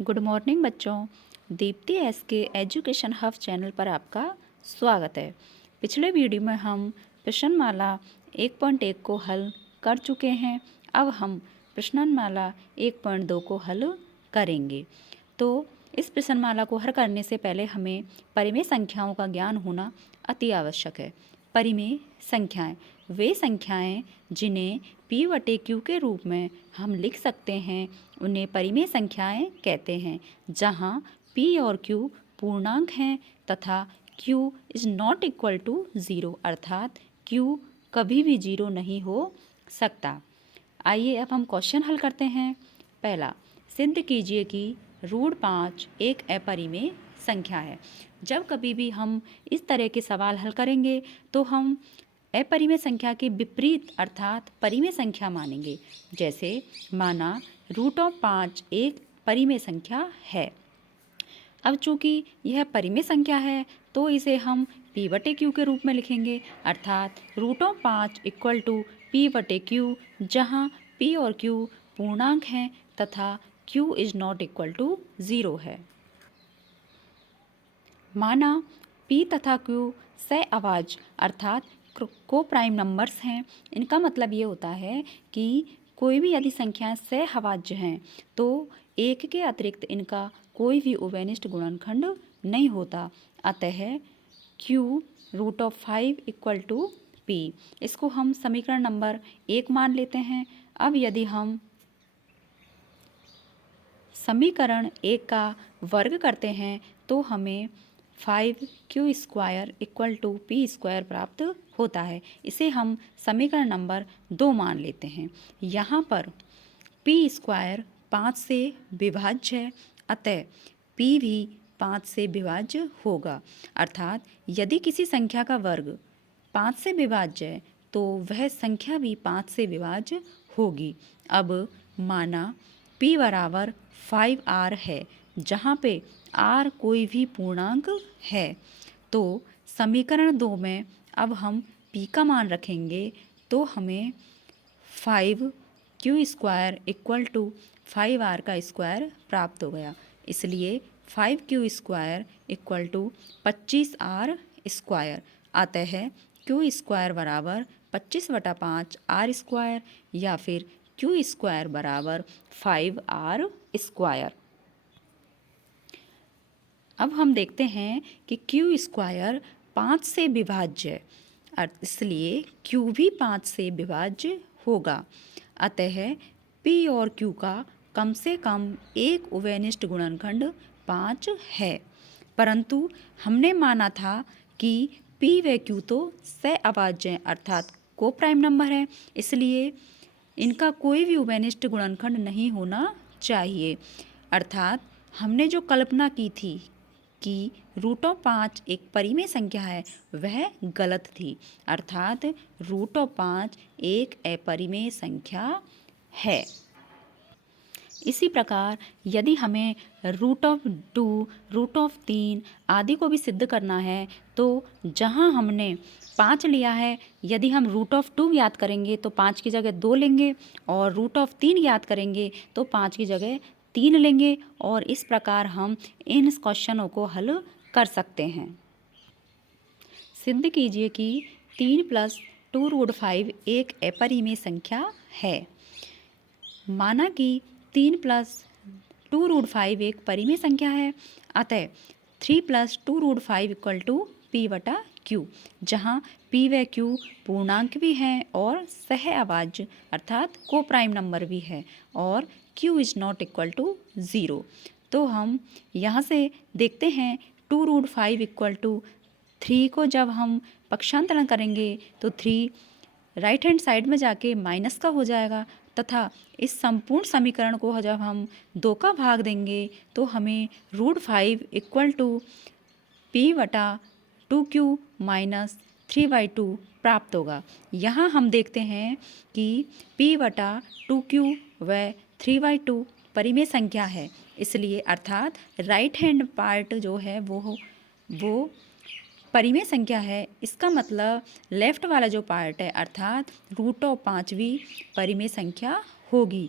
Good morning बच्चों। Deepti S के education hub channel पर आपका स्वागत है। पिछले वीडियो में हम प्रश्नमाला 1.1 को हल कर चुके हैं। अब हम प्रश्नमाला 1.2 को हल करेंगे। तो इस प्रश्नमाला को हल करने से पहले हमें परिमेय संख्याओं का ज्ञान होना अति आवश्यक है। परिमेय संख्याएं वे संख्याएं जिन्हें P/Q के रूप में हम लिख सकते हैं, उन्हें परिमेय संख्याएं कहते हैं। जहां P और Q पूर्णांक हैं तथा Q is not equal to 0, अर्थात Q कभी भी 0 नहीं हो सकता। आइए अब हम क्वेश्चन हल करते हैं। पहला, सिद्ध कीजिए कि √5 एक अपरिमेय संख्या है। जब कभी भी हम इस तरह के सवाल हल करेंगे तो हम अपरिमेय संख्या के विपरीत अर्थात परिमेय संख्या मानेंगे। जैसे माना √5 एक परिमेय संख्या है। अब चूंकि यह परिमेय संख्या है तो इसे हम P/Q के रूप में लिखेंगे, अर्थात √5 इक्वल टू P/Q, जहाँ P और Q पूर्णांक हैं तथा Q is not equal to 0 है। माना P तथा Q सहअभाज्य अर्थात को प्राइम नंबर्स हैं। इनका मतलब ये होता है कि कोई भी यदि संख्याएं सहअभाज्य हैं तो एक के अतिरिक्त इनका कोई भी उभयनिष्ठ गुणनखंड नहीं होता। अतः Q √5 इक्वल टू P। इसको हम समीकरण नंबर 1 मान लेते हैं। अब यदि हम समीकरण 1 का वर्ग करते हैं तो हमें 5Q² इक्वल टू P² प्राप्त होता है। इसे हम समीकरण नंबर 2 मान लेते हैं। यहाँ पर P² 5 से विभाज्य है, अतः P भी 5 से विभाज्य होगा। अर्थात यदि किसी संख्या का वर्ग 5 से विभाज्य है तो वह संख्या भी 5 से विभाज्य होगी। अब माना P बराबर 5R है, जहाँ पे R कोई भी पूर्णांक है, तो समीकरण 2 में अब हम P का मान रखेंगे तो हमें 5Q² इक्वल टू 5R का स्क्वायर प्राप्त हो गया। इसलिए 5Q² इक्वल टू 25R²। अतः Q² बराबर 25/5 R² या फिर Q² बराबर 5R²। अब हम देखते हैं कि Q² 5 से विभाज्य है, इसलिए Q भी 5 से विभाज्य होगा। अतः P और Q का कम से कम एक उभयनिष्ठ गुणनखंड 5 है। परंतु हमने माना था कि P व Q तो सहअभाज्य हैं, अर्थात को प्राइम नंबर है, इसलिए इनका कोई भी उभयनिष्ठ गुणनखंड नहीं होना चाहिए। अर्थात हमने जो कल्पना की थी कि √5 एक परिमेय संख्या है वह गलत थी, अर्थात √5 एक अपरिमेय संख्या है। इसी प्रकार यदि हमें √2, √3 आदि को भी सिद्ध करना है तो जहां हमने 5 लिया है, यदि हम √2 याद करेंगे तो 5 की जगह 2 लेंगे और √3 याद करेंगे तो 5 की जगह 3 लेंगे और इस प्रकार हम इन क्वेश्चनों को हल कर सकते हैं। सिद्ध कीजिए कि 3 + 2√5 एक अपरिमेय संख्या है। माना कि 3 + 2√5 एक परिमेय संख्या है, अतः 3 + 2√5 इक्वल टू P/Q, जहाँ P व Q पूर्णांक भी हैं और सहअभाज्य अर्थात को प्राइम नंबर भी है और Q is not equal to 0। तो हम यहाँ से देखते हैं 2√5 इक्वल टू 3 को जब हम पक्षांतरण करेंगे तो 3 राइट हैंड साइड में जाके माइनस का हो जाएगा तथा इस संपूर्ण समीकरण को जब हम 2 का भाग देंगे तो हमें √5 इक्वल टू P/2Q माइनस 3/2 प्राप्त होगा। यहाँ हम देखते हैं कि P/2Q व 3/2 परिमेय संख्या है, इसलिए अर्थात राइट हैंड पार्ट जो है वो परिमेय संख्या है। इसका मतलब लेफ्ट वाला जो पार्ट है अर्थात √5 भी परिमेय संख्या होगी।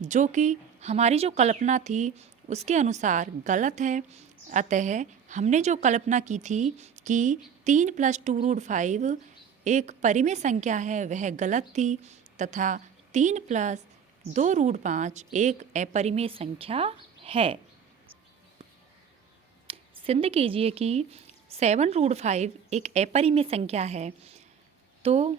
जो कि हमारी जो कल्पना थी उसके अनुसार गलत है। अतः हमने जो कल्पना की थी कि 3 + 2√5 एक परिमेय संख्या है वह गलत थी तथा 3 + 2√5 एक अपरिमेय संख्या है। सिद्ध कीजिए कि 7√5 एक अपरिमेय संख्या है। तो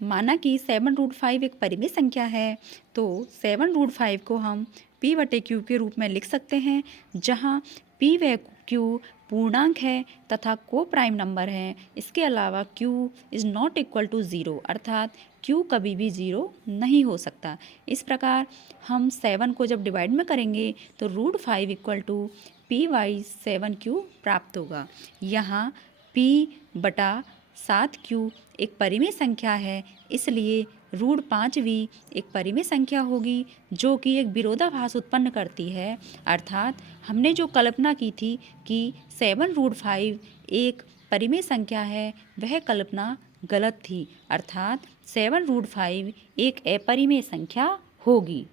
माना कि 7√5 एक परिमेय संख्या है तो 7√5 को हम p/q के रूप में लिख सकते हैं, जहां p व q पूर्णांक है तथा को प्राइम नंबर है। इसके अलावा q is not equal to 0 अर्थात q कभी भी 0 नहीं हो सकता। इस प्रकार हम 7 को जब डिवाइड में करेंगे तो √5 = p/7q प्राप्त होगा। यहाँ p/7q एक परिमेय संख्या है, इसलिए √5 भी एक परिमेय संख्या होगी जो कि एक विरोधाभास उत्पन्न करती है। अर्थात हमने जो कल्पना की थी कि 7√5 एक परिमेय संख्या है वह कल्पना गलत थी, अर्थात 7√5 एक अपरिमेय संख्या होगी।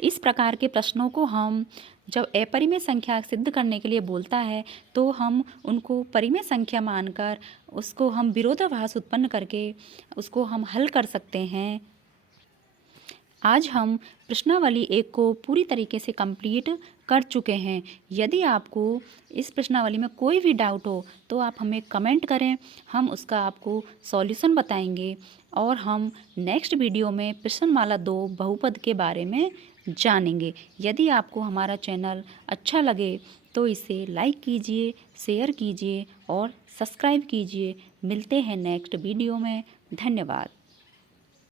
इस प्रकार के प्रश्नों को हम जब अपरिमेय संख्या सिद्ध करने के लिए बोलता है तो हम उनको परिमेय संख्या मानकर उसको हम विरोधाभास उत्पन्न करके उसको हम हल कर सकते हैं। आज हम प्रश्नावली 1 को पूरी तरीके से कंप्लीट कर चुके हैं। यदि आपको इस प्रश्नावली में कोई भी डाउट हो तो आप हमें कमेंट करें, हम उसका आपको सॉल्यूशन बताएंगे और हम नेक्स्ट वीडियो में प्रश्नमाला 2 बहुपद के बारे में जानेंगे। यदि आपको हमारा चैनल अच्छा लगे तो इसे लाइक कीजिए, शेयर कीजिए और सब्सक्राइब कीजिए। मिलते हैं नेक्स्ट वीडियो में। धन्यवाद।